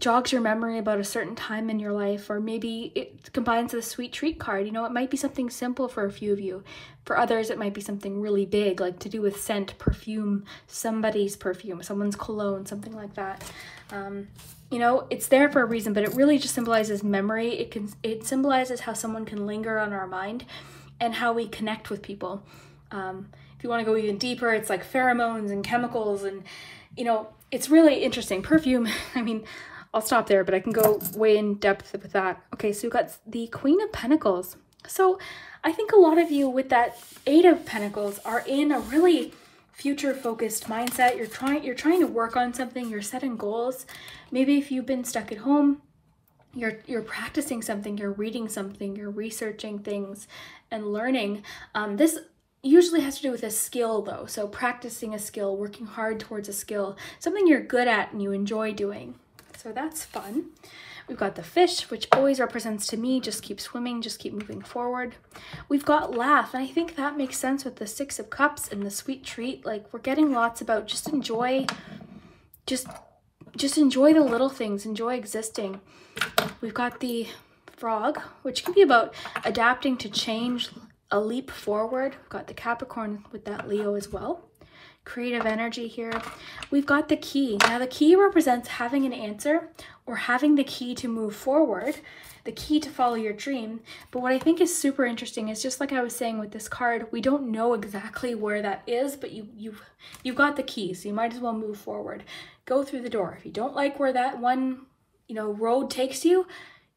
jogs your memory about a certain time in your life, or maybe it combines with a sweet treat card. You know, it might be something simple for a few of you. For others, it might be something really big, like to do with scent, perfume, somebody's perfume, someone's cologne, something like that. You know, it's there for a reason, but it really just symbolizes memory. It symbolizes how someone can linger on our mind and how we connect with people. If you want to go even deeper, it's like pheromones and chemicals, and you know, it's really interesting. Perfume, I mean, I'll stop there, but I can go way in depth with that. Okay, so we've got the Queen of Pentacles. So I think a lot of you with that 8 of Pentacles are in a really future-focused mindset. You're trying to work on something. You're setting goals. Maybe if you've been stuck at home, you're practicing something. You're reading something. You're researching things and learning. This usually has to do with a skill though. So practicing a skill, working hard towards a skill, something you're good at and you enjoy doing. So that's fun. We've got the fish, which always represents to me, just keep swimming, just keep moving forward. We've got laugh, and I think that makes sense with the 6 of Cups and the sweet treat. Like, we're getting lots about just enjoy the little things, enjoy existing. We've got the frog, which can be about adapting to change, a leap forward. We've got the Capricorn with that Leo as well. Creative energy here. We've got the key. Now the key represents having an answer or having the key to move forward, the key to follow your dream. But what I think is super interesting is, just like I was saying with this card, we don't know exactly where that is, but you've got the key, so you might as well move forward. Go through the door. If you don't like where that one, you know, road takes you,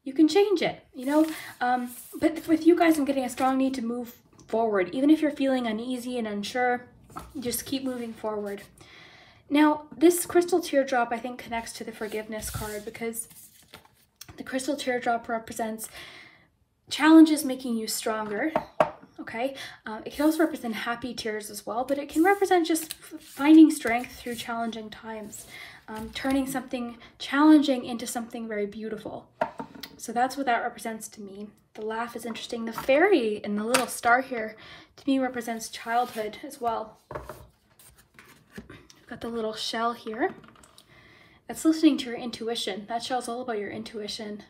you can change it, you know. But with you guys, I'm getting a strong need to move forward. Even if you're feeling uneasy and unsure, just keep moving forward. Now, this crystal teardrop, I think, connects to the forgiveness card, because the crystal teardrop represents challenges making you stronger. Okay, it can also represent happy tears as well, but it can represent just finding strength through challenging times, turning something challenging into something very beautiful. So that's what that represents to me. The laugh is interesting. The fairy and the little star here, to me, represents childhood as well. We've got the little shell here. That's listening to your intuition. That shell's all about your intuition.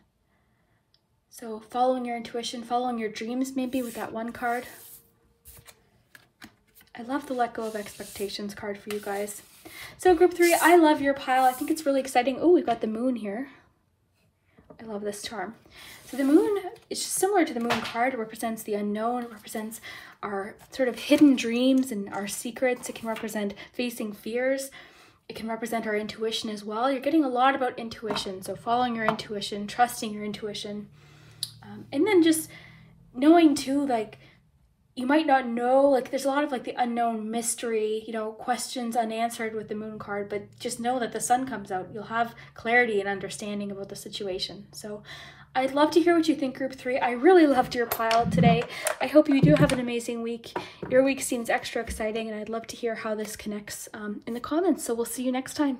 So following your intuition, following your dreams, maybe, with that one card. I love the let go of expectations card for you guys. So group 3, I love your pile. I think it's really exciting. Oh, we've got the moon here. I love this charm. So the moon is similar to the moon card. It represents the unknown. It represents our sort of hidden dreams and our secrets. It can represent facing fears. It can represent our intuition as well. You're getting a lot about intuition. So following your intuition, trusting your intuition. And then just knowing too, like, you might not know, like there's a lot of like the unknown mystery, you know, questions unanswered with the moon card, but just know that the sun comes out. You'll have clarity and understanding about the situation. So I'd love to hear what you think, group 3. I really loved your pile today. I hope you do have an amazing week. Your week seems extra exciting, and I'd love to hear how this connects in the comments. So we'll see you next time.